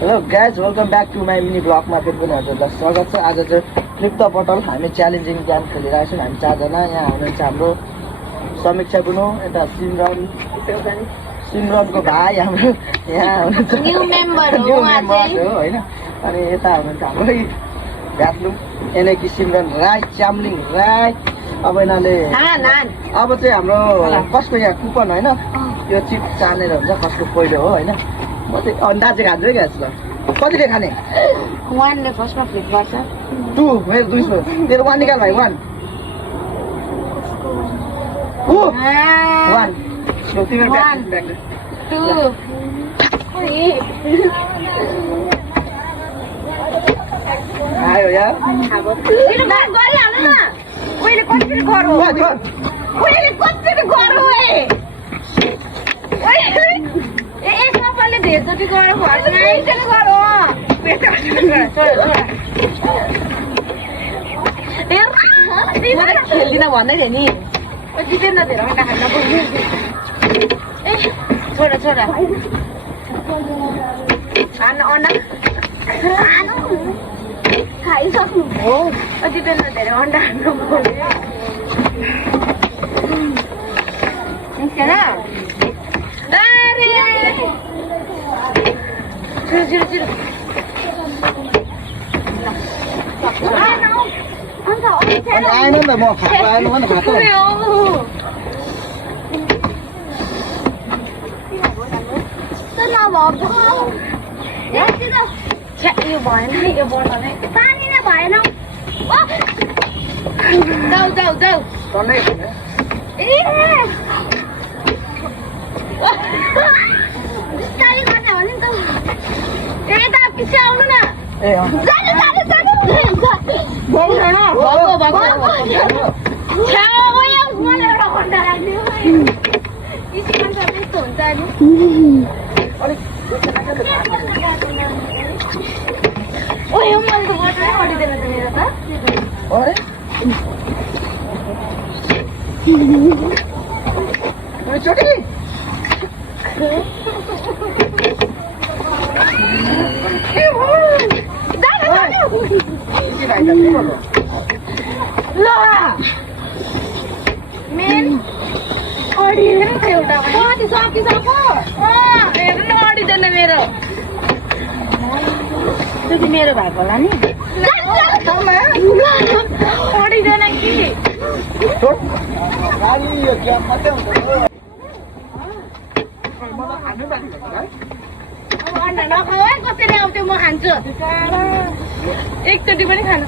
Hello guys welcome back to my mini ब्लगमा फेरि पनि हजुरलाई स्वागत छ। आज चाहिँ क्लिप्त पटल हामी च्यालेन्जिङ गेम खेलिरहेको छौँ। हामी चारजना यहाँ हुनुहुन्छ हाम्रो समीक्षा बुनु, यता सिमरनको भाइ हाम्रो यहाँ हुनुहुन्छ न्यू मेम्बर हो होइन। अनि यता हुनुहुन्छ हाम्रो भ्याट्लुङ एनएकी सिमरन राई च्याम्लिङ राई। अब यिनीहरूले अब चाहिँ हाम्रो कसको यहाँ कुपन होइन त्यो चिप चानेर हुन्छ कसको पहिलो हो होइन। म चाहिँ अन्डा चाहिँ खान्छु है ग्यास। ल कतिले खाने? वानले फर्स्टमा फ्लिप गर्छ। 2 मेरो 200 तेरो 1 निकाल भाइ 1 1 स्लो तिम्रो ब्याक 2 आयो यार तिमी गरिहाल्नु न। ओइले कतिले गरौ ओइले कतिले गरौ ए यसमा पहिले धेरचोटि गरौ भन्छ एकचोटि गरौ खेल्दिन भन्दै थियो नि जितेन्द्र धेरै अन्डा खान ए छोड खान अन्डा खाइसक्नु हो। जितेन्द्र धेरै अन्डा खानु छिरो आएन नि त म खाएको आएन भने खाएको यो भएन यो बढ्दैन पानी नै भएन। जाऊ बिस्तारै गर्ने हो नि त। यता पछि आउनु न। अडिँदैन मेरो मेरो भएको होला नि अडिँदैन कि अन्डा नखाऊ है कसरी आउँथ्यो म खान्छु एकचोटि पनि खानु।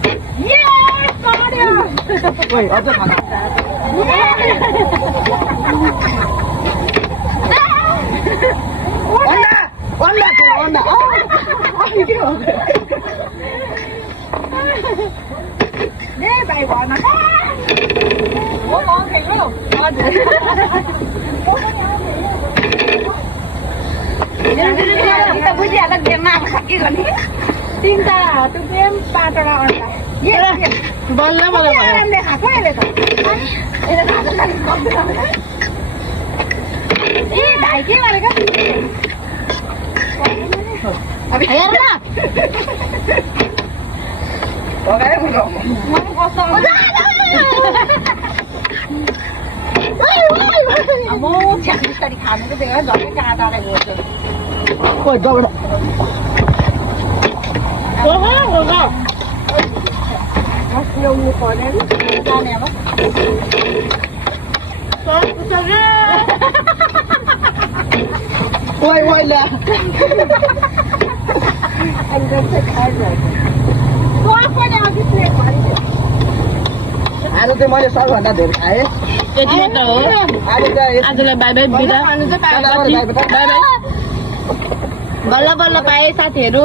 भाइ भन बुझिहाल्छ गेममा अब के गर्ने 3टा त्यो गेम 5वटा अन्डा बल्ल खाएको यसले त ए भाइ के गरेको हेर म छ्याक्री खानु त देखेर झट्टै टाढा गर्छु। ल्याउनु पर्यो नि जाने अब आज चाहिँ मैले सबभन्दा धेरै खाएँ। यति मात्र हो आजलाई बाई बाई बिदा बल्ल बल्ल पाएँ साथीहरू।